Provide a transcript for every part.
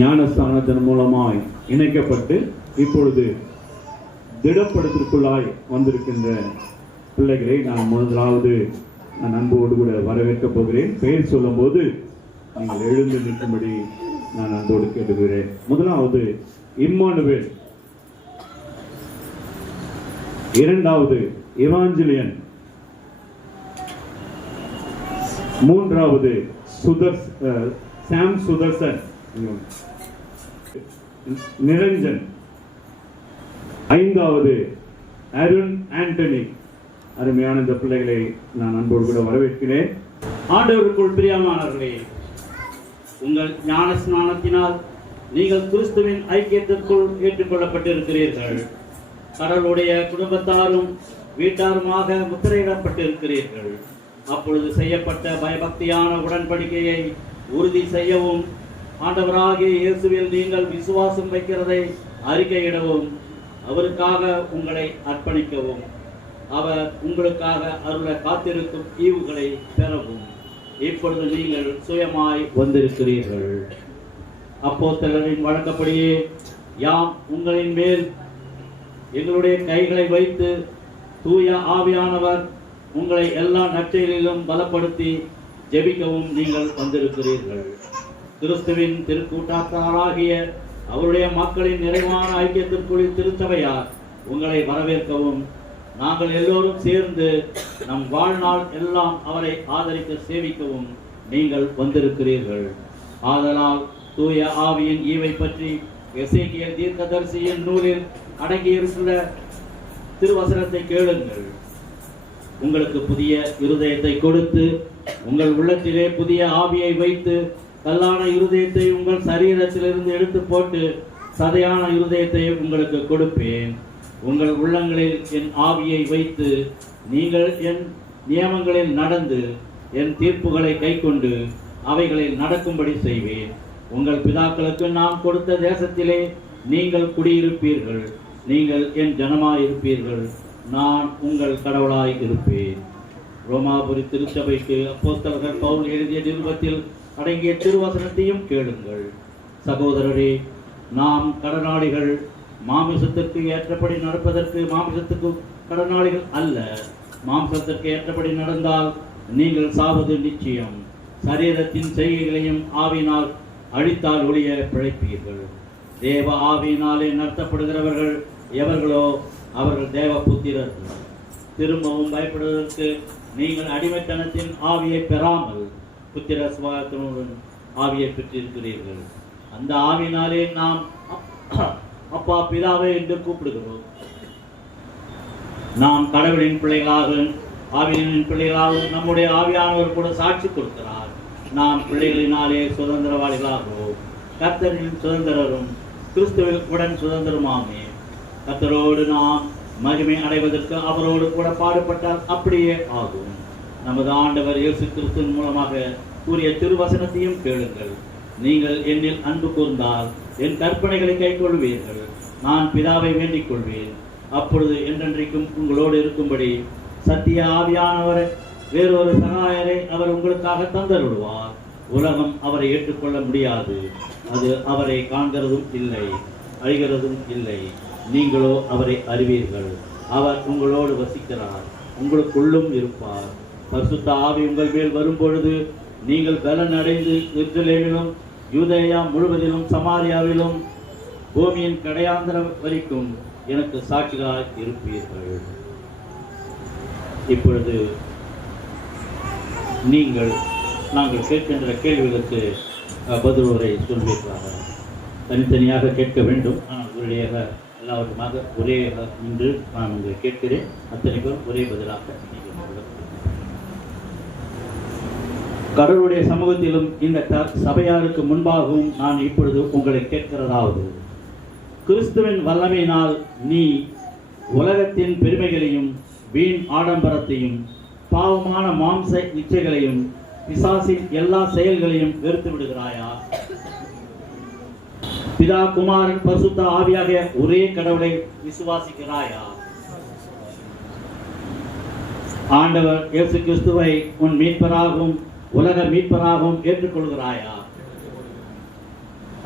ஞானஸ்தானத்தின் மூலமாய் இணைக்கப்பட்டு இப்பொழுது திடப்படுத்திற்குள்ளாய் வந்திருக்கின்ற பிள்ளைகளை நான் முதலாவது நான் அன்போடு கூட வரவேற்கப் போகிறேன். பெயர் சொல்லும் போது நீங்கள் எழுந்து நிற்கும்படி நான் அன்போடு கேட்டுக்கிறேன். முதலாவது இம்மானுவேல், இரண்டாவது இவாஞ்சலியன், மூன்றாவது சாம் சுதர்சன், நிரஞ்சன், ஐந்தாவது அருண் ஆண்டனி. அருமையான இந்த பிள்ளைகளை நான் அன்போடு கூட வரவேற்கிறேன். ஆண்டவருக்குள் பிரியமானவர்களே, உங்கள் ஞான ஸ்நானத்தினால் நீங்கள் கிறிஸ்துவின் ஐக்கியத்திற்குள் ஏற்றுக்கொள்ளப்பட்டிருக்கிறீர்கள். கடவுளுடைய குடும்பத்தாரும் வீட்டாருமாக முத்திரையிடப்பட்டிருக்கிறீர்கள். அப்பொழுது செய்யப்பட்ட பயபக்தியான உடன்படிக்கையை உறுதி செய்யவும், ஆண்டவராகிய இயேசுவில் நீங்கள் விசுவாசம் வைக்கிறதை அறிக்கையிடவும், அவருக்காக உங்களை அர்ப்பணிக்கவும், அவர் உங்களுக்காக அருள காத்திருக்கும் ஈவுகளை பெறவும் இப்பொழுது நீங்கள் சுயமாய் வந்திருக்கிறீர்கள். அப்போஸ்தலரின் வழக்கப்படியே யாம் உங்களின் மேல் எங்களுடைய கைகளை வைத்து தூய ஆவியானவர் உங்களை எல்லா நற்செயலிலும் பலப்படுத்தி ஜெபிக்கவும் நீங்கள் வந்திருக்கிறீர்கள். கிறிஸ்துவின் திருக்கூட்டாளராகிய அவருடைய மக்களின் நிறைவான ஐக்கியத்திற்குள் திருச்சபையார் உங்களை வரவேற்கவும், நாங்கள் எல்லோரும் சேர்ந்து நம் வாழ்நாள் எல்லாம் அவரை ஆதரிக்க சேவிக்கவும் நீங்கள் வந்திருக்கிறீர்கள். ஆதலால் தூய ஆவியின் ஈவை பற்றி எசேக்கியேல் தீர்க்கதரிசியின் நூலில் அடங்கியிருக்கிற திருவசனத்தை கேளுங்கள். உங்களுக்கு புதிய இருதயத்தை கொடுத்து உங்கள் உள்ளத்திலே புதிய ஆவியை வைத்து, கல்லான இருதயத்தை உங்கள் சரீரத்திலிருந்து எடுத்து போட்டு சதையான இருதயத்தை உங்களுக்கு கொடுப்பேன். உங்கள் உள்ளங்களில் என் ஆவியை வைத்து நீங்கள் என் நியமங்களில் நடந்து என் தீர்ப்புகளை கைக்கொண்டு அவைகளில் நடக்கும்படி செய்வேன். உங்கள் பிதாக்களுக்கு நான் கொடுத்த தேசத்திலே நீங்கள் குடியிருப்பீர்கள். நீங்கள் என் ஜனமாயிருப்பீர்கள். நான் உங்கள் கடவுளாய் இருப்பேன். ரோமாபுரி திருச்சபைக்கு அப்போஸ்தலர் பவுல் எழுதிய நிருபத்தில் அடங்கிய திருவசனத்தையும் கேளுங்கள். சகோதரரே, நாம் கடனாளிகள், மாமிசத்திற்கு ஏற்றபடி நடப்பதற்கு மாமிசத்துக்கு கடனாளிகள் அல்ல. மாம்சத்திற்கு ஏற்றபடி நடந்தால் நீங்கள் சாவது நிச்சயம். சரீரத்தின் செய்கைகளையும் ஆவியினால் அழித்தால் ஒழிய பிழைப்பீர்கள். தேவ ஆவியினாலே நடத்தப்படுகிறவர்கள் எவர்களோ அவர்கள் தேவ புத்திரர்கள். திரும்பவும் பயப்படுவதற்கு நீங்கள் அடிமைத்தனத்தின் ஆவியை பெறாமல் புத்திர சுவாசத்துடன் ஆவியை பெற்றிருக்கிறீர்கள். அந்த ஆவியினாலே நாம் அப்பா பிதாவே என்று கூப்பிடுகிறோம். நாம் கடவுளின் பிள்ளைகளாக, ஆவியின் பிள்ளைகளாகவும் நம்முடைய ஆவியானவர் கூட சாட்சி கொடுக்கிறார். நாம் பிள்ளைகளினாலே சுதந்திரவாளிகளாகவும் கர்த்தரின் சுதந்திரரும் கிறிஸ்துவில் உடன் சுதந்திரமாமே. கர்த்தரோடு நாம் மகிமை அடைவதற்கு அவரோடு கூட பாடுபட்டால் அப்படியே ஆகும். நமது ஆண்டவர் இயேசு கிறிஸ்துவின் மூலமாக கூறிய திருவசனத்தையும் கேளுங்கள். நீங்கள் என்னில் அன்பு கூர்ந்தால் என் கற்பனைகளை கைக்கொள்வீர்கள். நான் பிதாவை வேண்டிக் கொள்வேன், அப்பொழுது என்றென்றைக்கும் உங்களோடு இருக்கும்படி சத்திய ஆவியானவரை வேறொரு சகாயரை அவர் உங்களுக்காக தந்தருடுவார். உலகம் அவரை ஏற்றுக்கொள்ள முடியாது. அது அவரை காண்கிறதும் இல்லை, அழிகிறதும் இல்லை. நீங்களோ அவரை அறிவீர்கள். அவர் உங்களோடு வசிக்கிறார், உங்களுக்குள்ளும் இருப்பார். பரிசுத்த ஆவி உங்கள் மேல் வரும்பொழுது நீங்கள் பலன் அடைந்து எருசலேமிலும் யூதேயா முழுவதிலும் சமாரியாவிலும் பூமியின் கடையாந்திர வரைக்கும் எனக்கு சாட்சிகளாய் இருப்பீர்கள். இப்பொழுது நாங்கள் கேட்கின்ற கேள்விகளுக்கு பதில் உரை சொல்வீர்களாக. தனித்தனியாக கேட்க வேண்டும், ஆனால் ஒரேயாக எல்லாவற்றுமாக ஒரே நின்று நான் உங்களை கேட்கிறேன். அத்தனை பேர் ஒரே பதிலாக கடவுளுடைய சமூகத்திலும் இந்த சபையாருக்கு முன்பாகவும் நான் இப்பொழுது உங்களை கேட்கிறதாவது, கிறிஸ்துவின் வல்லமையினால் நீ உலகத்தின் பெருமைகளையும் வீண் ஆடம்பரத்தையும் பாவமான மாம்ச இச்சைகளையும் பிசாசின் எல்லா செயல்களையும் வெறுத்து விடுகிறாயா? பிதா, குமாரன், பரிசுத்த ஆவியாகிய ஒரே கடவுளை விசுவாசிக்கிறாயா? ஆண்டவர் இயேசு கிறிஸ்துவை உன் மீட்பராகவும் உலக மீட்பராகவும் ஏற்றுக்கொள்கிறாயா?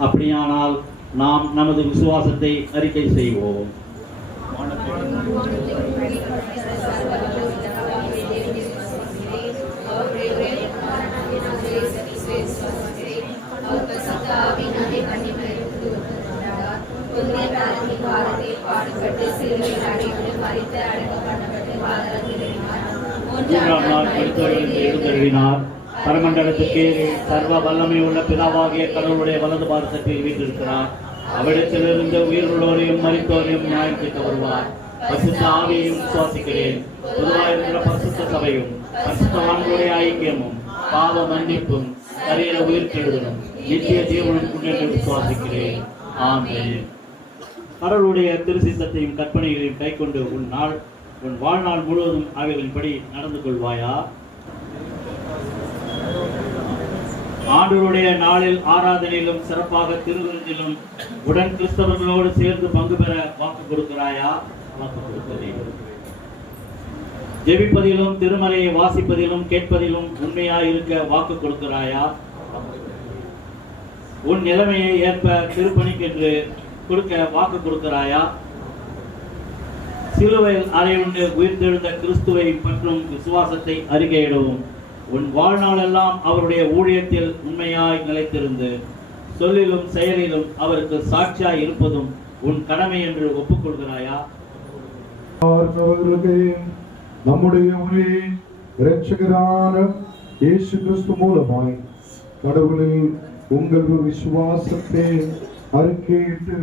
அப்படியானால் நாம் நமது விசுவாசத்தை அறிக்கை செய்வோம். மூன்றாம் நாள் மரித்தோரிலிருந்து எழுந்தருளினார். பரமண்டலத்துக்கு சர்வ வல்லமை உள்ள பிதாவாகிய கடவுளுடைய வலது பாரசத்தில் வீற்றிருக்கிறார். அவ்விடத்திலிருந்து உயிருள்ளோரையும் மரித்தோரையும் நியாயம் தீர்க்க வருவார். பரிசுத்த ஆவியையும் விசுவாசிக்கிறேன். பொதுவாயிருக்கிற பரிசுத்த சபையும் பரிசுத்தவான்களுடைய ஐக்கியமும் பாவ மன்னிப்பும் சரீர உயிர்த்தெழுதலும் நித்திய ஜீவனும் என்று விசுவாசிக்கிறேன். ஆமென். கடவுளுடைய திருசித்தத்தையும் கற்பனைகளையும் கைக்கொண்டு உன் வாழ்நாள் முழுவதும் அவைகளின்படி நடந்து கொள்வாயா? ஆண்டவருடைய நாளில் ஆராதனையிலும் சிறப்பாக திருவிருந்திலும் உடன் கிறிஸ்தவர்களோடு சேர்ந்து பங்கு பெற வாக்கு கொடுக்கிறாயா? வாக்கு கொடுக்கிறேன். ஜெபிப்பதிலும் திருமலையை வாசிப்பதிலும் கேட்பதிலும் உண்மையாய் இருக்க வாக்கு கொடுக்கிறாயா? உன் நிலைமையை ஏற்ப திருப்பணிக்கென்று கொடுக்க வாக்கு கொடுக்கிறாயா? சிலுவையில் அறையுண்டு உயிர்த்தெழுந்த கிறிஸ்துவை பற்றும் விசுவாசத்தை அறிக்கையிடவும் உன் வாழ்நாளெல்லாம் அவருடைய ஊழியத்தில் உண்மையாய் நிலைத்திருந்து சொல்லிலும் செயலிலும் அவருக்கு சாட்சியாய் இருப்பதும் உன் கடமை என்று ஒப்புக்கொள்கிறாயா? நம்முடைய ஒரே இரட்சகரான இயேசு கிறிஸ்து மூலமாய் கடவுளில் உங்கள் விசுவாசத்தை அறிக்கையிட்டு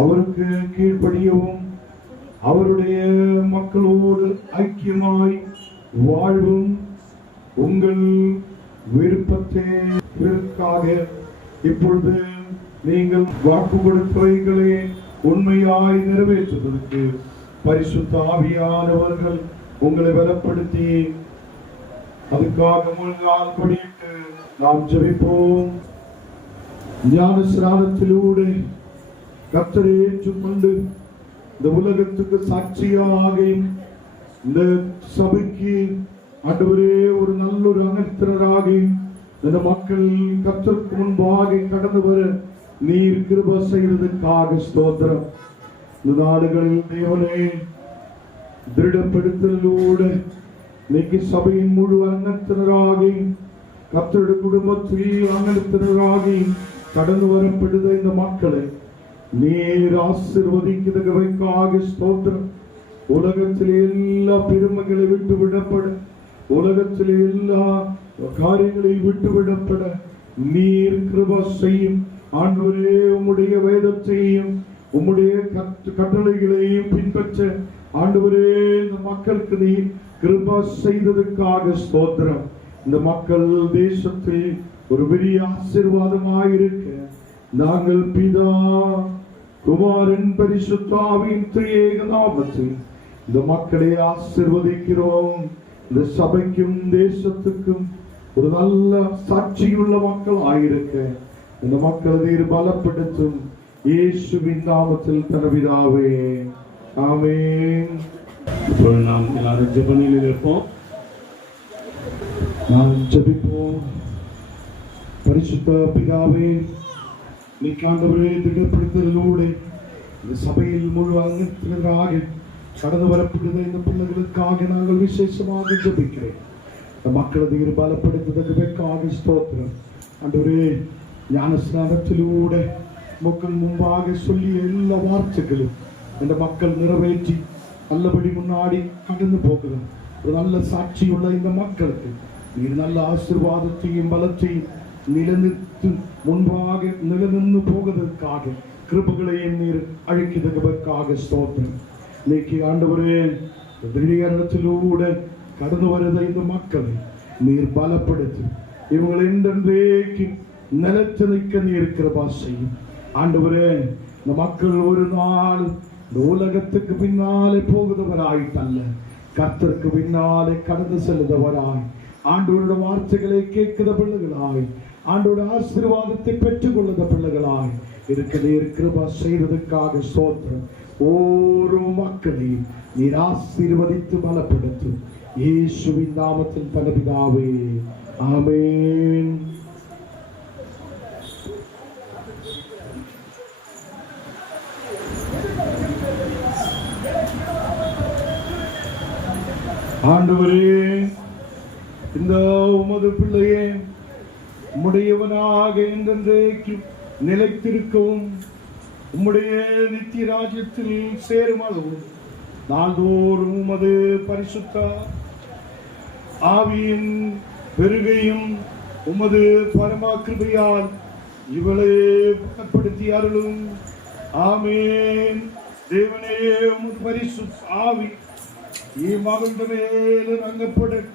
அவருக்கு கீழ்ப்படியவும் அவருடைய மக்களோடு ஐக்கியமாய் வாழ்வும் உங்கள் விருப்பத்திற்காக இப்பொழுது நீங்கள் வாக்கு கொடுத்தவைகளை உண்மையாய் நிறைவேற்றுவதற்கு பரிசுத்த ஆவியானவர்கள் உங்களை பலப்படுத்தி அதுக்காக முன்னால் கொடியிட்டு நாம் ஜெபிப்போம். ஞான ஸ்நானத்திலூടെ கர்த்தரை ஏற்றுக்கொண்டு இந்த உலகத்துக்கு சாட்சியாக இந்த சபைக்கு ஆண்டவரே ஒரு நல்லொரு அங்கத்தினராக இந்த மக்கள் கர்த்தருக்கு முன்பாக கடந்து வர நீர் கிருபை செய்ததற்காக ஸ்தோத்திரம். இந்த நாடுகளில் தேவனே திருடப்படுத்தலோடு இன்னைக்கு சபையின் முழு அங்கத்தினராகி கர்த்தருடைய குடும்பத்தில் அங்கத்தினராகி கடந்து வரப்படுத இந்த மக்களை நீர் ஆசீர்வதிக்கிறதுக்காக ஸ்தோத்திரம். உலகத்திலே எல்லா பெருமைகளை விட்டு விடப்பட, உலகத்திலே எல்லா காரியங்களை விட்டு விடப்பட நீர் கிருபை செய்யும். ஆண்டவரே உம்முடைய வேதத்தையும் உம்முடைய கட்டளைகளையும் பின்பற்ற ஆண்டவரே இந்த மக்களுக்கு நீர் கிருபை செய்ததற்காக ஸ்தோத்திரம். இந்த மக்கள் தேசத்தில் ஒரு பெரிய ஆசீர்வாதமாயிருக்க நாங்கள் பிதா குமாரன் பரிசுத்த ஆவியின் திரியேக நாமத்தில் இந்த மக்களை ஆசீர்வதிக்கிறோம். இந்த சபைக்கும் தேசத்துக்கும் ஒரு நல்ல சாட்சியுள்ள மக்கள் ஆயிருக்க இந்த மக்களை நீர் பலப்படுத்தும். இயேசுவின் நாமத்தில் தனவிதாவே ஆமென். இப்பொழுது நாம் எல்லாரும் ஜெபநிலையில் இருப்போம். நாம் ஜெபிப்போம். பரிசுத்த பிதாவே, ஆண்டவரே திடப்படுத்தலோடு இந்த சபையில் முழு அங்கத்தினராக கடந்து வரப்படுகிற இந்த பிள்ளைகளுக்காக நாங்கள் விசேஷமாக ஜெபிக்கிறேன். இந்த மக்களது பலப்படுத்துவதற்காக ஸ்தோத்திரம். ஆண்டவரே ஞானஸ்நானத்திலூടെ மக்கள் முன்பாக சொல்லிய எல்லா வார்த்தைகளும் இந்த மக்கள் நிறைவேற்றி நல்லபடி முன்னாடி கடந்து போகிறோம். ஒரு நல்ல சாட்சியுள்ள இந்த மக்களுக்கு நீர் நல்ல ஆசீர்வாதத்தையும் பலத்தையும் நிலநிறுத்து முன்பாக நிலநின்று போவதற்காக கிருபைகளையும் நீர் அழிக்கிறதற்காக ஸ்தோத்திரம். இன்னைக்கு ஆண்டவரே திடீரத்திலூടെ கடந்து வருத இந்த மக்களை நீர் பலப்படுத்தி இவங்களை என்றென்றைக்கு நிலைத்து நிற்க நீர் கிருபை செய்யும். ஆண்டவரே இந்த மக்கள் ஒரு நாள் இந்த உலகத்துக்கு பின்னாலே போகுதவராயிட்டல்ல, கர்த்தருக்கு பின்னாலே கடந்து செல்லுதவராய் ஆண்டவருடைய வார்த்தைகளை கேட்கிற பிள்ளைகளாய் ஆண்டோட ஆசீர்வாதத்தை பெற்றுக் கொள்ளுத பிள்ளைகளாய் இருக்க நீர் கிருபை செய்வதற்காக ஸ்தோத்திரம். ஓரோ மக்களையும் நீர் ஆசீர்வதித்து பலப்படுத்தும். இயேசுவின் நாமத்தில் பலபிதாவே ஆமென். ஆண்டவரே, இந்த உமது பிள்ளையே உம்முடையவனாக என்றென்றைக்கு நிலைத்திருக்கவும் உம்முடைய நித்திய ராஜ்யத்தில் சேரும் அளவும் நாள்தோறும் உமது பரிசுத்த ஆவியின் பெருகையும் உமது பரமா கிருபையால் இவளை பலப்படுத்தி அருளும். ஆமென். தேவனே, உமது பரிசுத்த ஆவி மகளின் மேல் இறங்கப்படும்.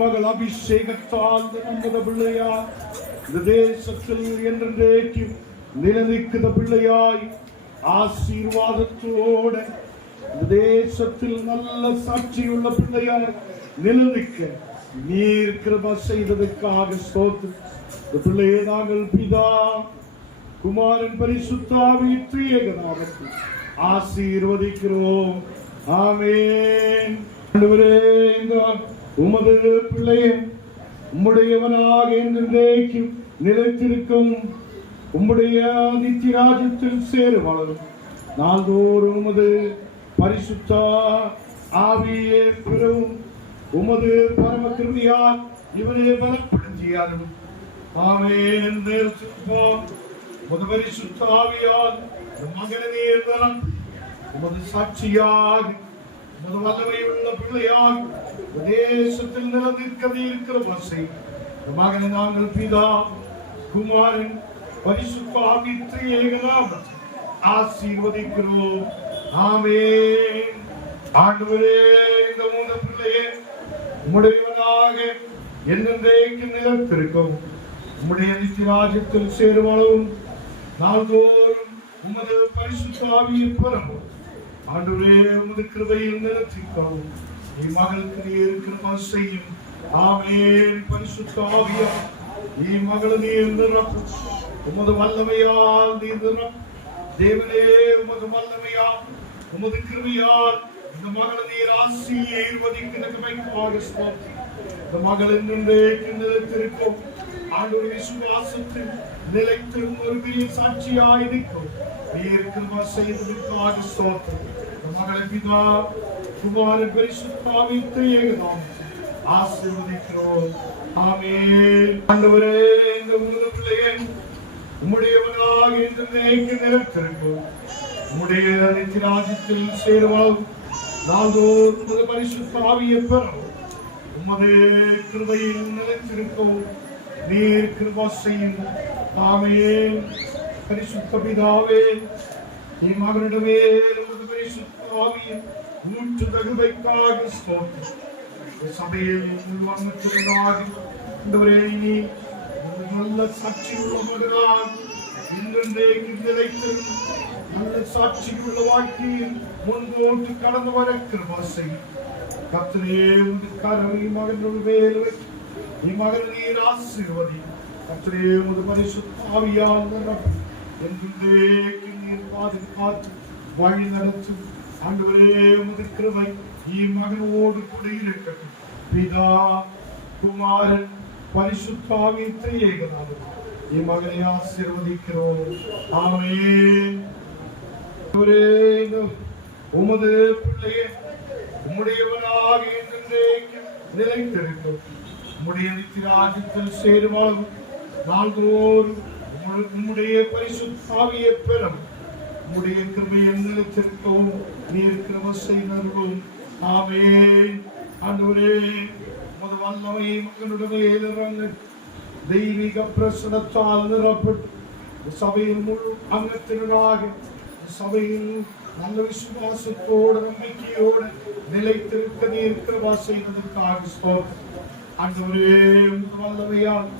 மகள் அபிஷேகத்தால் நமது பிள்ளையாய் இந்த தேசத்தில் என்றென்றைக்கும் நிலைநிற்கிற பிள்ளையாய் ஆசீர்வாதத்தோட இந்த தேசத்தில் நல்ல சாட்சியுள்ள பிள்ளையாய் நிலைநிற்க நீர் கிருபை செய்ததற்காக ஸ்தோத்திரம். இந்த பிள்ளையை நாங்கள் பிதா குமாரன் பரிசுத்த ஆவியின் திரியேக நாமத்தில் ஆசீர்வதிக்கிறோம். ஆமென். ஆண்டவரே, இந்த உமது பிள்ளையை உம்முடையவனாக என்றென்றைக்கும் நிலைத்திருக்கும் உம்முடைய நித்திய ராஜ்யத்தில் சேரும் அளவும் நாள்தோறும் உமது பரிசுத்த ஆவியை பெறவும் உமது பரம கிருபையால் இவரை பலப்படுத்தியாலும். ஆமென். உமது பரிசுத்த ஆவியால் மகனே உமது சாட்சியாக உமது வல்லமையுள்ள பிள்ளையாக தேசத்தில் நிலநிற்கவே இருக்கிற வாசை மகனை நாங்கள் பிதா குமாரன் பரிசுத்த ஆவியின் திரியேக நாமத்தில் ஆசீர்வதிக்கிறோம். ஆமென். ஆண்டவரே, இந்த மூன்று பிள்ளையே உம்முடையவனாக என்றென்றைக்கு நிலைத்திருக்கும் உம்முடைய நித்திய ராஜ்யத்தில் சேரும் அளவும் நாள்தோறும் உமது பரிசுத்த ஆவியை பெறவும் ஆண்டவரே, உமது கிருபையில் நிலைத்திருக்கவும் மகளுக்கு நீர் கிருபை செய்யும். ஆமென். பரிசுத்த ஆவியால் மகளை நீர் நிரப்பும். உமது வல்லமையால் நீர் நிரப்பும். தேவனே, உமது வல்லமையால் உமது கிருபையால் இந்த மகளை நீர் ஆசீர்வதிக்கிறதுக்காக ஸ்தோத்திரம். இந்த மகளின் இன்றைக்கு நிலைத்திருக்கும் ஆண்டவர் விசுவாசத்தில் நிலைத்திருக்கும் ஒரு பெரிய சாட்சியாய் நிற்கும் நீர் கிருபை செய்ததற்காக ஸ்தோத்திரம். இந்த மகளை பிதா குமாரன் பரிசுத்த ஆவியின் திரியேக நாமத்தில் ஆசீர்வதிக்கிறோம். ஆமென். ஆண்டவரே, இந்த உமது பிள்ளையை உம்முடையவனாக என்றென்றைக்கு நிலைத்திருக்கும் உம்முடைய நித்திய ராஜ்யத்தில் சேருவாள் நாள்தோறும் உமது பரிசுத்த ஆவியை பெறவும் உமது கிருபையில் நிலைத்திருக்கும் நீர் கிருபை செய்யும். ஆமென். பரிசுத்த பிதாவே, மகனிடமே உமது பரிசுத்த ஆவியை ஊற்று தகுதிக்காக ஸ்தோத்திரம். சபையில் நல்ல சாட்சியுள்ள மகனாக இன்றைக்கு நிலைத்திரும் நல்ல சாட்சியுள்ள வாழ்க்கையில் முன்போட்டு கடந்து வர கிருபை செய்யும். கர்த்தரே, உமது கரவை மகனோடு மேல் வைத்து மகனை நீர் ஆசீர்வதி. கர்த்தரே, உமது பரிசுத்த ஆவியால் நிரப்பி என்றென்றைக்கு நீர் பாதுகாத்து வழி நடத்தும். ஆண்டவரே, உமது கிருபை மகனோடு கூட இருக்கட்டும். பிதா குமாரன் பரிசுத்த ஆவியின் திரியேக நாமத்தில் மகனை ஆசீர்வதிக்கிறோம். ஆமென். உமது பிள்ளையை உம்முடையவனாக என்றென்றைக்கு நிலைத்திருக்கும் உம்முடைய நித்திய ராஜ்யத்தில் சேரும் அளவும் நாள்தோறும் உம்முடைய பரிசுத்த ஆவியை பெறும் உம்முடைய கிருபையில் நிலைத்திருக்கவும் நீர் கிருபை செய்தருளும். ஆமென். ஆண்டவரே, உமது வல்லமை மகனுடைய இறங்க தெய்வீக பிரசனத்தால் நிரப்பட்டு சபையில் முழு அங்கத்தினராக சபையில் நல்ல விசுவாசத்தோடு நம்பிக்கையோடு நிலைத்திருக்க நீர் கிருபை செய்ததற்காக ஸ்தோத்திரம். ஆண்டவரே, உமது வல்லமையால்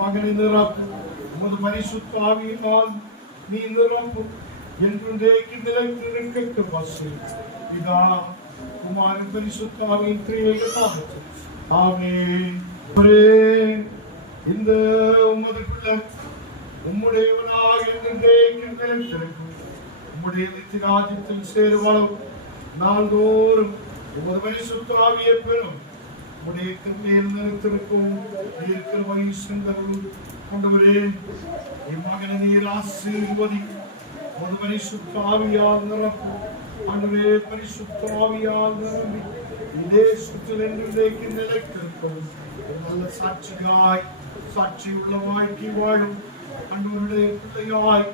மகனை நிரப்பும் உமது பரிசுத்த ஆவியினால் நீ நிரப்பும் என்றென்றைக்கு நிலைத்திருக்க கிருபை செய்யும். பிதா குமாரன் பரிசுத்த ஆவியின் திரியேக நாமத்தில் ஆமென். இந்த உமது பிள்ளை உம்முடையவனாக என்றென்றைக்கு நிலைத்திருக்கும் உம்முடைய நித்திய ராஜ்யத்தில் சேரும் அளவும் நாள்தோறும் உமது பரிசுத்த ஆவியை பெறும் உம்முடைய கிருபையில் நிலைத்திருக்கும் நீர் கிருபை செய்தருளும். ஆண்டவரே, மகனை நீர் ஆசீர்வதி. உமது பரிசுத்த ஆவியால் நிரப்பும். ஆண்டவரே, பரிசுத்த ஆவியால் நிரம்பி இதே சுற்றில் இன்றைக்கு நிலைத்திருக்கும் ஒரு நல்ல சாட்சியாய் சாட்சி உள்ள வாழ்க்கை வாழும் அன்பருடைய பிள்ளையாய்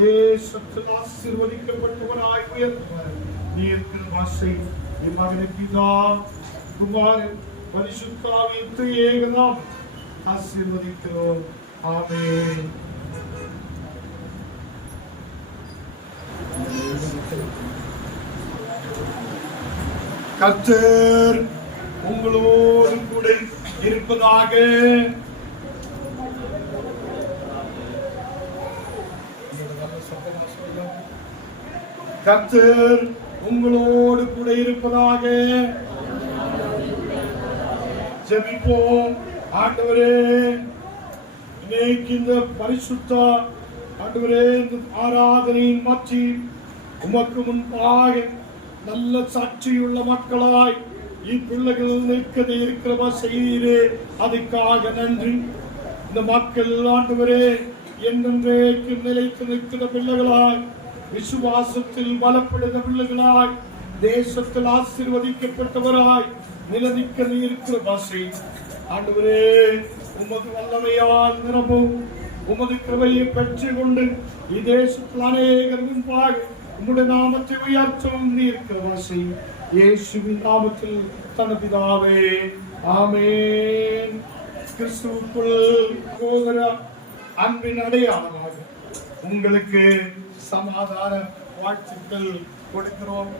தேசத்தில் ஆசீர்வதிக்கப்பட்டவராய் உயர்ந்தவர் நீர் கிருபை மகனை பிதா குமாரன் பரிசுத்த ஆவியின் ஏகநாமம் ஆசீர்வதிக்கிறோம். ஆமென். கர்த்தர் உங்களோடு கூட இருப்பதாக. கர்த்தர் உங்களோடு கூட இருப்பதாக. ஜெபிப்போம். ஆண்டவரே, இன்னைக்கு இந்த பரிசுத்த ஆண்டவரே, இந்த ஆராதனையின் மாற்றி உமக்கு முன்பாக நல்ல சாட்சியுள்ள மக்களாய் இப்பிள்ளைகள் நிற்க இருக்கிறவா செய்தீரே, அதுக்காக நன்றி. இந்த மக்கள் ஆண்டவரே என்றென்றைக்கு நிலைத்து நிற்கிற பிள்ளைகளாய், விசுவாசத்தில் பலப்படுத்த பிள்ளைகளாய், தேசத்தில் ஆசீர்வதிக்கப்பட்டவராய் நிலநிற்க இருக்கிற பாசை ஆண்டவரே, உமது வல்லமையால் நிரம்பும் உமது கிருபையை பெற்றுக் கொண்டு இதேசத்தில் அநேகர் முன்பாக உம்முடைய நாமத்தை உயர்த்தவும் இருக்கிற வாசி இயேசுவின் நாமத்தில் தன பிதாவே, ஆமென். கிறிஸ்துவுக்குள் போகிற அன்பின் அடையாளமாக உங்களுக்கு சமாதான வாழ்த்துக்கள் கொடுக்கிறோம்.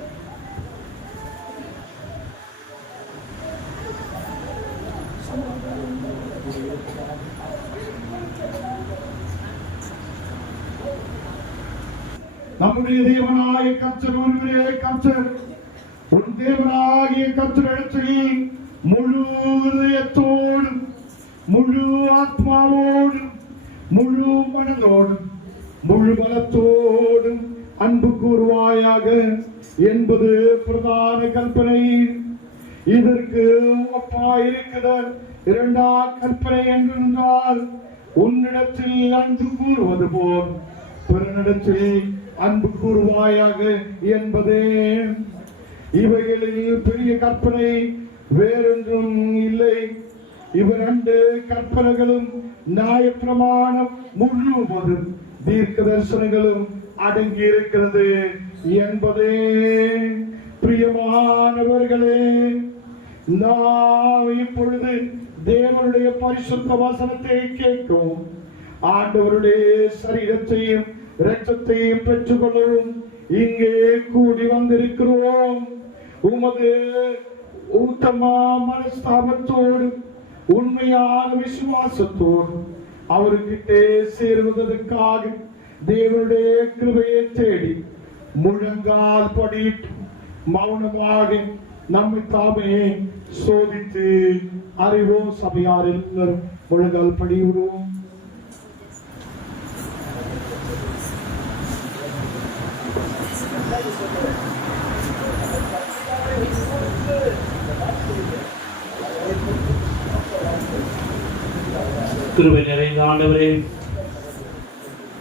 நம்முடைய தேவனாகிய கர்த்தர் ஒருவரே கர்த்தர். உன் தேவனாகிய கர்த்தரிடத்தில் முழு இதயத்தோடும் முழு ஆத்மாவோடும் முழு மனதோடும் முழு பலத்தோடும் அன்பு கூறுவாயாக என்பது பிரதான கற்பனை. இதற்கு ஒப்பாயிருக்கிற இரண்டாம் கற்பனை என்றால், உன்னிடத்தில் அன்பு கூறுவது போல் பிறனிடத்தில் அன்பு கூறுவாயாக என்பதே. இவைகளில் பெரிய கற்பனை வேறொன்றும் இல்லை. இவ்விரண்டு கற்பனைகளும் நியாயப்பிரமாணம் முழுவதும் தீர்க்க தரிசனங்களும் அடங்கி இருக்கிறது என்பதே. பிரியமானவர்களே, நாம் இப்பொழுது தேவனுடைய பரிசுத்த வசனத்தை கேட்கும், ஆண்டவருடைய சரீரத்தையும் இரத்தத்தையும் பெற்றுக் கொள்ளவும் இங்கே கூடி வந்திருக்கிறோம். உமது ஊட்டமா மனஸ்தாபத்தோடு உண்மையான விசுவாசத்தோடு அவர்கிட்டே சேருவதற்காக தேவனுடைய கிருபையை தேடி முழங்கால் படியிட்டு மௌனமாக நம்மை தாமே சோதித்து அறிவோம். சபையார் எல்லாரும் முழங்கால் படிவிடுவோம். கிருபை நிறைந்த ஆண்டவரே,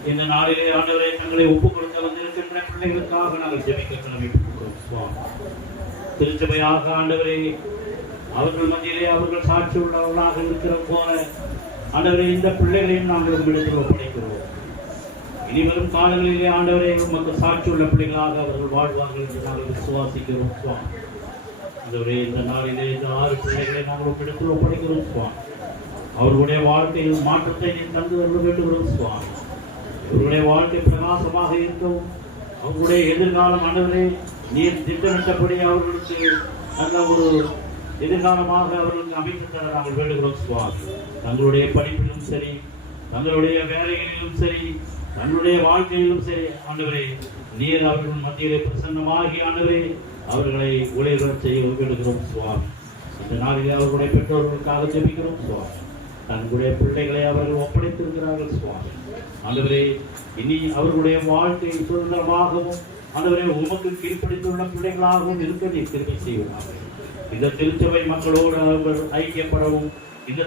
இந்த நாளிலே ஆண்டவரே தங்களை ஒப்புக் கொடுத்து வந்திருக்கின்ற பிள்ளைகளுக்காக நாங்கள் ஜெபிக்க கடமைப்பட்டிருக்கிறோம். திருச்சபையாக ஆண்டவரே, அவர்கள் மத்தியிலே அவர்கள் சாட்சி உள்ளவர்களாக இருக்கிற போல ஆண்டவரே இந்த பிள்ளைகளையும் நாங்கள் உங்களிடத்தில் ஒப்படைக்கிறோம். இனி வரும் காலங்களிலே ஆண்டவரே உமக்கு சாட்சி உள்ள பிள்ளைகளாக அவர்கள் வாழ்வார்கள் என்று நாங்கள் விசுவாசிக்கிறோம். சுவாமி, ஆண்டவரே இந்த நாளிலே இந்த 6 பிள்ளைகளை நாங்கள் உங்களிடத்தில் ஒப்படைக்கிறோம். சுவாமி, அவர்களுடைய வாழ்க்கையில் மாற்றத்தை நீ தந்து வர வேண்டுகிறோம். சுவாமி, அவர்களுடைய வாழ்க்கை பிரகாசமாக இருக்கவும், அவர்களுடைய எதிர்காலம் ஆண்டவரே நீர் திட்டமிட்டபடி அவர்களுக்கு நல்ல ஒரு எதிர்காலமாக அவர்களுக்கு அமைத்து தர நாங்கள் வேண்டுகிறோம். சுவாமி, தங்களுடைய படிப்பிலும் சரி, தங்களுடைய வேலைகளிலும் சரி, தங்களுடைய வாழ்க்கையிலும் சரி ஆண்டவரே நீர் அவர்கள் மத்தியிலே பிரசன்னமாகி ஆண்டவரே அவர்களை ஒளிர செய்ய வேண்டுகிறோம். சுவாமி, இந்த நாளிலே அவர்களுடைய பெற்றோர்களுக்காக ஜெபிக்கிறோம். சுவாமி, தங்களுடைய பிள்ளைகளை அவர்கள் ஒப்படைத்திருக்கிறார்கள். சுவாமி, ஆண்டவரே இனி அவர்களுடைய வாழ்க்கை சுதந்திரமாகவும் ஆண்டவரே உமக்கு கீழ்ப்படித்துள்ள பிள்ளைகளாகவும் இருக்க நீர் கிருபை செய்வார்கள். இந்த திருச்சபை மக்களோடு அவர்கள் ஐக்கியப்படவும், இந்த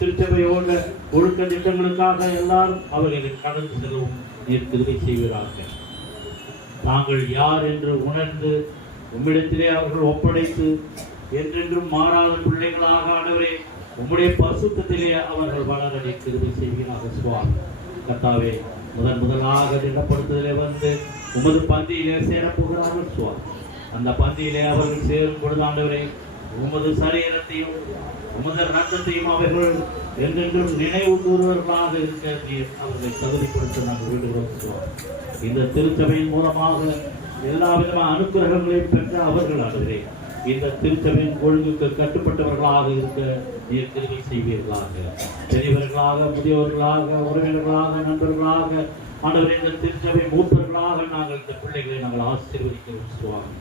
திருச்சபையோடு ஒழுக்க திட்டங்களுக்காக எல்லாரும் அவர்களை கடந்து செல்லவும் நீர் கிருபை செய்கிறார்கள். தாங்கள் யார் என்று உணர்ந்து உம்மிடத்திலே அவர்கள் ஒப்படைத்து என்றென்றும் மாறாத பிள்ளைகளாக ஆண்டவரே உம்முடைய பரிசுத்தத்திலே அவர்கள் வளர கிருபை செய்வீராக சுவாமி. கர்த்தாவே, முதலாக திடப்படுத்துதலே வந்து உமது பந்தியிலே சேரப்போகிறார்கள் சுவாமி. அந்த பந்தியிலே அவர்கள் சேரும் பொழுது ஆண்டவரே உமது சரீரத்தையும் உமது ரத்தத்தையும் அவர்கள் என்றென்றும் நினைவு கூறுவர்களாக இருக்க நீர் அவர்களை தகுதிப்படுத்த நாங்கள் விடுகிறோம் சுவாமி. இந்த திருச்சபையின் மூலமாக எல்லா விதமான அனுக்கிரகங்களையும் பெற்ற அவர்கள் ஆண்டவரே இந்த திருச்சபையின் ஒழுங்குக்கு கட்டுப்பட்டவர்களாக இருக்க நீர் கிருபை செய்வீர்களாக. பெரியவர்களாக, முதியவர்களாக, உறவினர்களாக, நண்பர்களாக ஆண்டவரே இந்த திருச்சபை மூப்பர்களாக நாங்கள் இந்த பிள்ளைகளை நாங்கள் ஆசீர்வதிக்கிறோம் சுவாமி.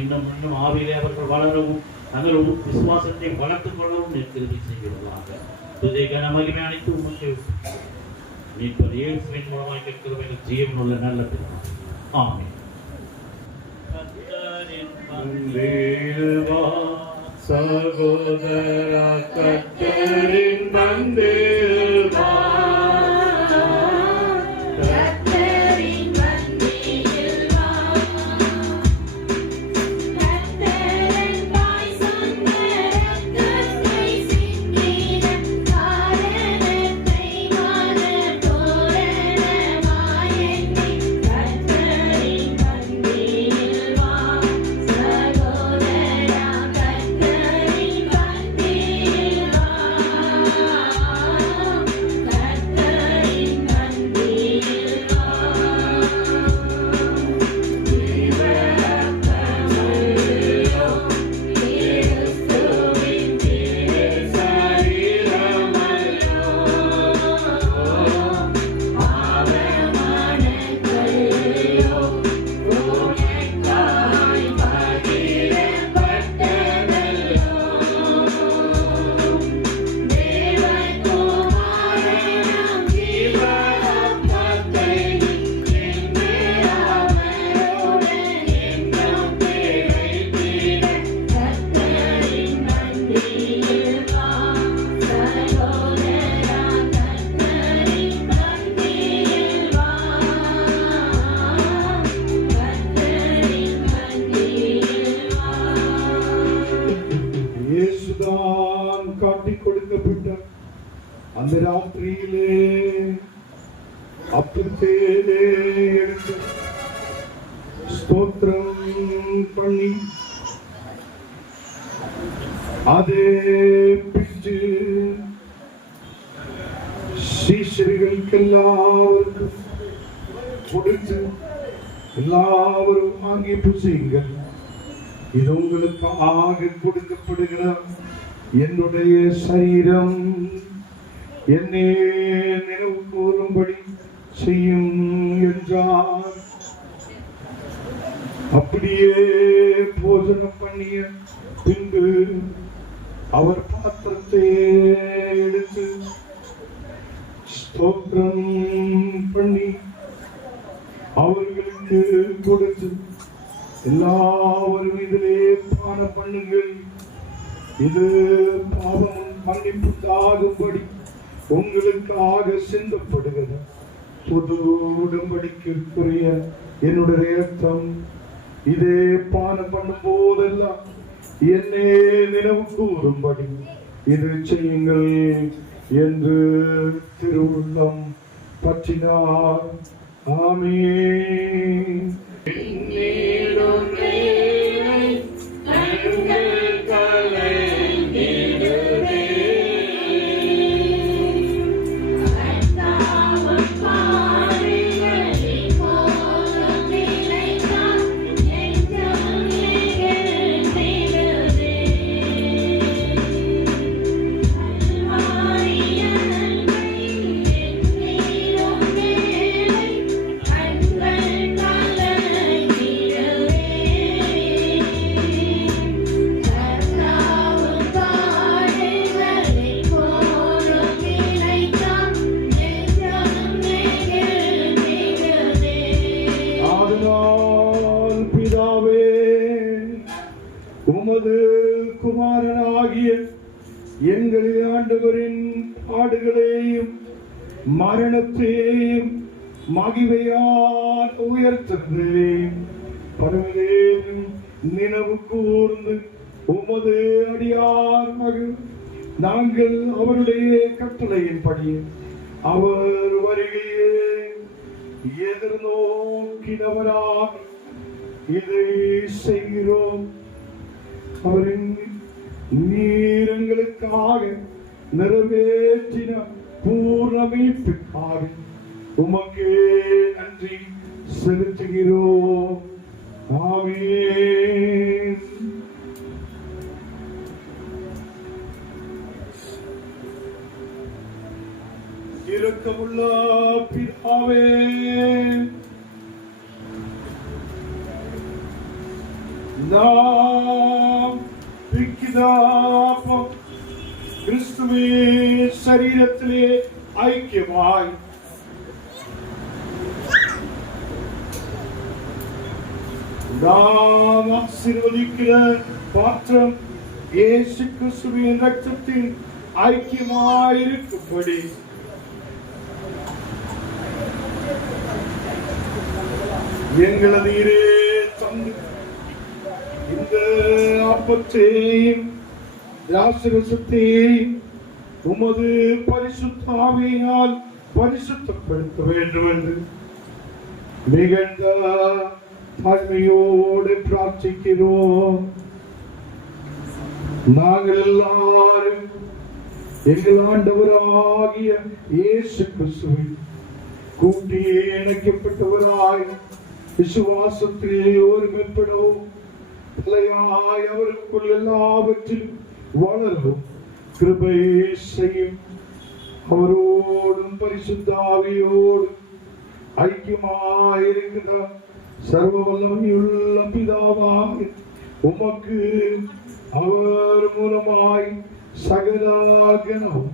இன்னும் ஆவியிலே அவர்கள் வளரவும் தங்கள் விசுவாசத்தை வளர்த்துக் கொள்ளவும் நீர் கிருபை செய்வீர்களாக. துதி கன மகிமை அனைத்து உமக்கு மீட்பர் இயேசுவின் மூலமாக கேட்கிறோம் எங்கள் ஜீவன் உள்ள நல்ல பிதாவே. ஆமென். சகோதரா கர்த்தரின் பந்தில் வா. காட்டிக் கொடுக்கப்பட்ட அந்த ராத்திரியிலே அப்பத்தை எடுத்து ஸ்தோத்திரம் பண்ணி அதே பிச்சு சீஷர்களுக்கு எல்லாருக்கும் கொடுத்து எல்லாரும் வாங்கி புசியுங்கள், இது உங்களுக்கு ஆக கொடுக்கப்படுகிற என்னுடைய சரீரம், என்னே நினைவு கூறும்படி செய்யும் என்றார். அப்படியே போஜனம் பண்ணிய பின்பு அவர் பாத்திரத்தை எடுத்து ஸ்தோத்திரம் பண்ணி அவர்களுக்கு கொடுத்து, எல்லாவரும் இதிலே பானம் பண்ணுங்கள், இது பாவம் மன்னிப்புக்காகும்படி உங்களுக்காக சிந்தப்படுகிறது புது உடன்படிக்கைக்குரிய என்னுடைய ரத்தம், இதே பானம் பண்ணும் போதெல்லாம் என்னே நினைவு கூறும்படி இது செய்யுங்கள் என்று திருவுள்ளம் பற்றினார். ஆமென். உமது குமாரனாகிய எங்கள் ஆண்டவரின் பாடுகளையும் மரணத்தையும் மகிமையால் உயர்த்துகிறேன். பரமதேவன் நினைவு கூர்ந்து உமது அடியார் மகள் நாங்கள் அவருடைய கட்டளையின்படி அவர் வருகையே எதிர்நோக்கினவராக இதை செய்கிறோம். அவரின் நீரங்களுக்காக நிறைவேற்றின பூர்ண மீட்புக்காக உமக்கே நன்றி செலுத்துகிறோம். ஆமென். இரக்கமுள்ள பிதாவே, நாம் பிதாவும் கிறிஸ்துவின் சரீரத்திலே ஐக்கியமாய் நாம் ஆசீர்வதிக்கிற பாத்திரம் இயேசு கிறிஸ்துவின் ரத்தத்தில் ஐக்கியமாயிருக்கும்படி எங்களது நீரே தந்து இந்த அப்பத்தையும் திராட்சரசத்தையும் உமது பரிசுத்த ஆவியினால் பரிசுத்தப்படுத்த வேண்டும் என்று மிகுந்த தாழ்மையோடு பிரார்த்திக்கிறோம். நாங்கள் எல்லாரும் எங்கள் ஆண்டவராகிய இயேசு கிறிஸ்துவின் கூட்டி இணைக்கப்பட்டவராய் விசுவாசத்திலே ஒருமைப்படவும் தலையாய் அவருக்குள் எல்லாவற்றிலும் வளரவும் கிருபை செய்யும். அவரோடும் பரிசுத்த ஆவியோடும் ஐக்கியமாயிருக்கிற சர்வ வல்லமையுள்ள பிதாவாக உமக்கு அவர் மூலமாய் சகல கனமும்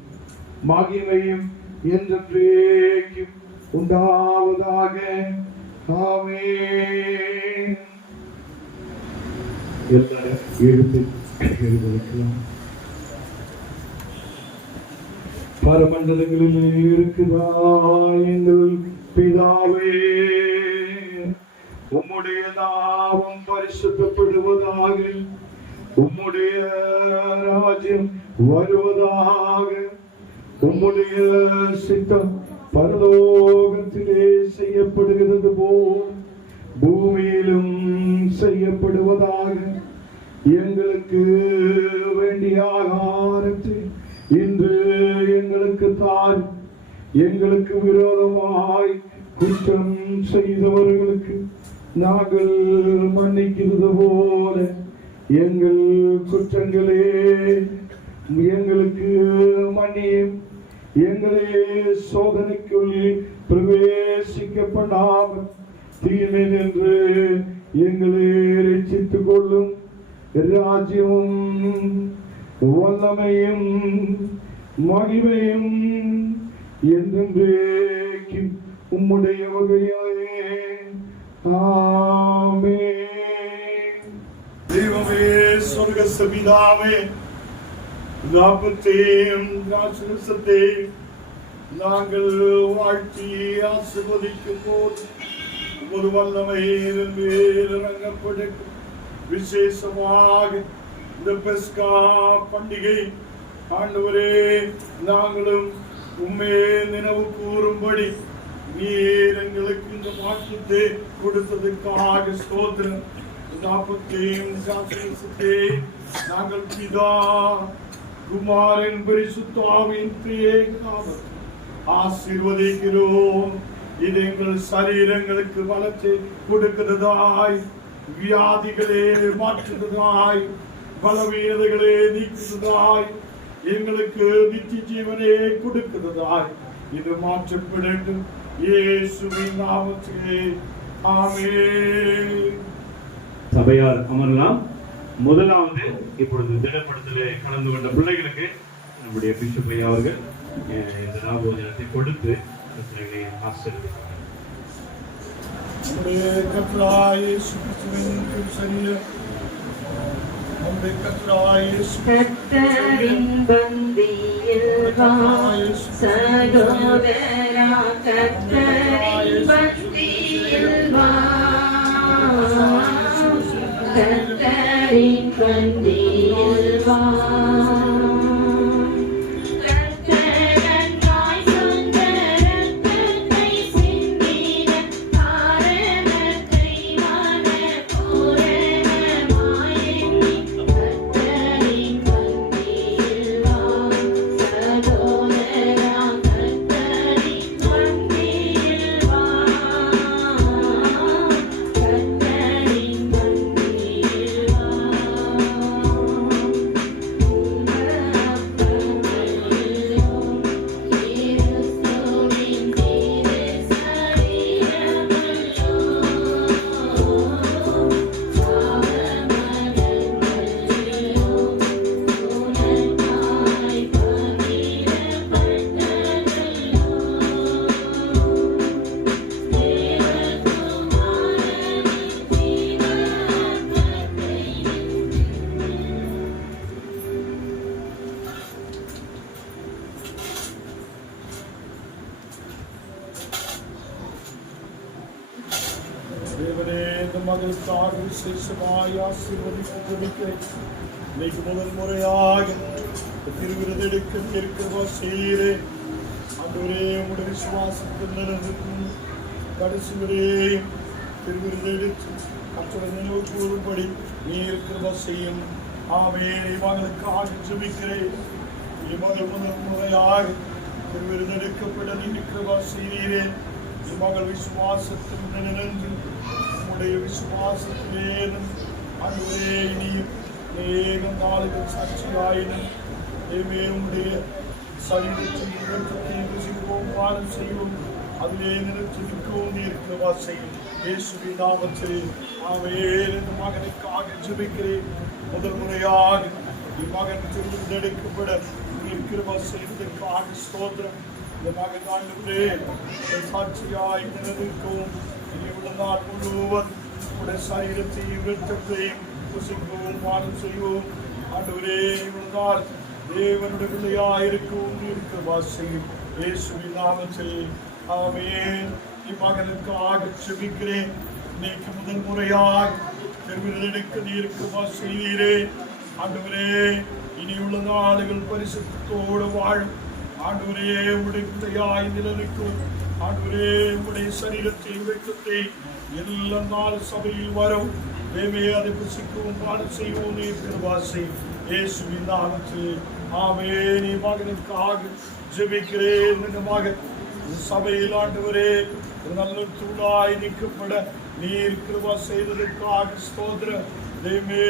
மகிமையும் என்றென்றைக்கும் உண்டாவதாக. ஆமென். எல்லாரும் எழுந்திருக்கலாம். பரமண்டலங்களில் இருக்கிறாய் எங்கள் பிதாவே, உம்முடைய நாமம் பரிசுத்தப்படுவதாக, உம்முடைய ராஜ்யம் வருவதாக, உம்முடைய சித்தம் பரலோகத்திலே செய்யப்படுகிறது போல் பூமியிலும் செய்யப்படுவதாக. எங்களுக்கு வேண்டிய ஆகாரத்தை இன்று எங்களுக்கு தார். எங்களுக்கு விரோதமாய் குற்றம் செய்தவர்களுக்கு நாங்கள் மன்னிக்கிறது போல எங்கள் குற்றங்களே எங்களுக்கு மன்னியும். எங்களே சோதனைக்குள் பிரவேசிக்க பண்ணாமல் தீமை என்று எங்களை ரட்சித்துக் கொள்ளும். ராஜ்யமும் வல்லமையும் மகிமையும் என்றென்றைக்கும் உம்முடைய வகையாயே. ஆமென். தெய்வமே, சொர்க்க பிதாவே, லாபத்தையும் ராசத்தையும் நாங்கள் வாழ்த்தி ஆசீர்வதிக்கும் போது ஒரு வல்லமை இறங்கப்படும். விசேஷமாக இந்த பெஸ்கா பண்டிகை ஆண்டவரே நாங்களும் உண்மை நினைவு கூறும்படி நீர் எங்களுக்கு இந்த வாக்கியத்தை கொடுத்ததுக்காக ஸ்தோத்திரம். நாங்கள் பிதா குமாரன் பரிசுத்த ஆவியின் நாமத்தில் ஆசீர்வதிக்கிறோம். இது எங்கள் சரீரங்களுக்கு பலத்தை கொடுக்கிறதாய், வியாதிகளே மாற்றுகிறதாய், பலவீனதைகளே நீக்குகிறதாய், எங்களுக்கு நித்திய ஜீவனே கொடுக்கிறதாய் இது மாற்றப்படட்டும். இயேசுவின் நாமத்திலே ஆமென். சபையார் அமரலாம். முதலாவது இப்பொழுது திடப்படுத்தலே கலந்து கொண்ட பிள்ளைகளுக்கு நம்முடைய பிஷப் ஐயா அவர்கள் இந்த நாபோஜனத்தை கொடுத்து பிள்ளைகளை ஆசீர்வதிப்பார். கர்த்தரின் பந்தியில் வா சகோதரா, கர்த்தரின் பந்தியில் வா, கர்த்தரின் பந்தியில் தேவனே இந்த மகளுக்காக விசேஷமாய் ஆசீர்வதித்து ஜெபிக்கிறேன். இன்னைக்கு முதல் முறையாக திருவிருதெடுக்க இருக்கிறவா செய்கிறேன். ஆண்டவரே உடைய விசுவாசத்தில் நிலநிற்கும் கடைசி வரையும் திருவிருதெடுத்து மற்றொரு நினைவு கூறும்படி நீ இருக்கிறவா செய்யும். ஆமென். மகளுக்காக ஜெபிக்கிறேன். மகள் முதல் முறையாக திருவிருதெடுக்கப்பட நீ இருக்கிறவா செய்கிறேன். மகள் விசுவாசத்தில் நின்று உடைய விசுவாசத்திலேனும் ஆண்டவரே இனியும் அநேக நாளுகள் சாட்சியாயினும் உடைய சரீரத்தை ருசிக்கவும் பானம் செய்வோம். அதிலே நிறுத்தி நிற்கவும் இருக்கிறவா செய்யும். இயேசுவின் நாமத்தில் ஆமென். இந்த மகனுக்காக ஜெபிக்கிறேன். முதல் முறையாக இம்மகன் தேர்ந்தெடுக்கப்பட இருக்கிறவா செய்வதற்காக ஸ்தோத்திரம். இந்த மகன் ஆண்டவரே சாட்சியாய் நிலநிற்கவும் இனி உள்ள நாள் முழுவதும் உடைய சரீரத்தையும் இரத்தத்தையும் ருசிக்கவும் பானம் செய்வோம். ஆண்டவரே இவ்வளவு நாள் தேவனுடைய பிள்ளையாயிருக்கவும் இருக்கிறவா செய்யும். இயேசுவின் நாமத்தில் ஆமென். இம்மகனுக்காக ஜெபிக்கிறேன். இன்னைக்கு முதல் முறையாக திருவிருதெடுக்க இருக்கிறவா செய்கிறேன். ஆண்டவரே இனியுள்ள நாடுகள் பரிசுத்தோடு வாழும். ஆண்டவரே உடைய பிள்ளையாய் நிலநிற்கும். ஆண்டவரே உடைய சரீரத்தை இரத்தத்தை எல்லா நாள் சபையில் வரும். தேவே அதை புசிக்கவும் பாடம் செய்வோம் இருக்கிறவா செய்யும். இயேசுவின் நாமத்தில் ஆமென். மகனுக்காக ஜெபிக்கிறேன். இந்த மகன் சபையில் ஆண்டவரே நல்ல தூளாய் நிற்கப்பட நீர் கிருபா செய்ததற்காக ஸ்தோத்திரம். தேவே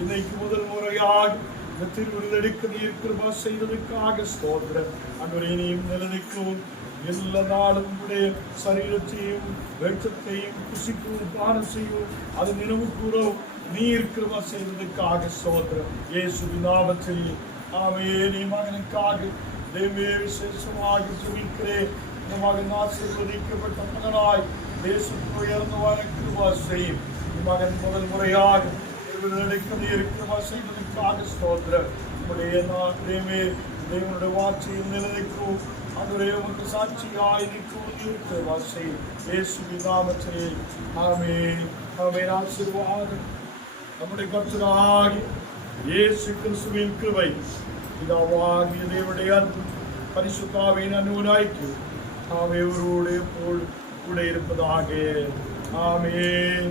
இன்னைக்கு முதல் முறையாக இந்த திருவிருதெடுக்க நீர் கிருபா செய்ததற்காக ஸ்தோத்திரம். ஆண்டவரே நீயும் நிலநிற்கவும் எல்லா நாளும் உடைய சரீரத்தையும் இரத்தத்தையும் புசிக்கவும் பானம் செய்யவும் அது நினைவு கூறவும் நீர் கிருபா செய்ததற்காக ஸ்தோத்திரம். இயேசுவின் நாமத்தில் ஆமென். மகனுக்காக தேவே விசேஷமாக ஜெபிக்கிறேன். இந்த மகன் ஆசீர்வதிக்கப்பட்ட மகனாய் தேசத்தில் உயர்ந்து வர கிருபா செய்யும். மகன் முதல் முறையாக கிருபா செய்வதற்காக ஸ்தோத்திரம். உடைய தேவே தேவனுடைய வார்த்தையில் நிலநிற்கும். ஆண்டவரே உமக்கு சாட்சியாய் நிற்கவும் கிருபா செய்யும். இயேசுவின் நாமத்தில் ஆமென். ஆமென். ஆசீர்வாதம் நம்முடைய கர்த்தராகிய இயேசு கிறிஸ்துவின் கிருபை பிதாவாகிய தேவனுடைய அன்பு பரிசுத்த ஆவியின் அன்பின் ஐக்கியம் ஆமென். ஒருவரோடு கூட இருப்பதாக. ஆமென்.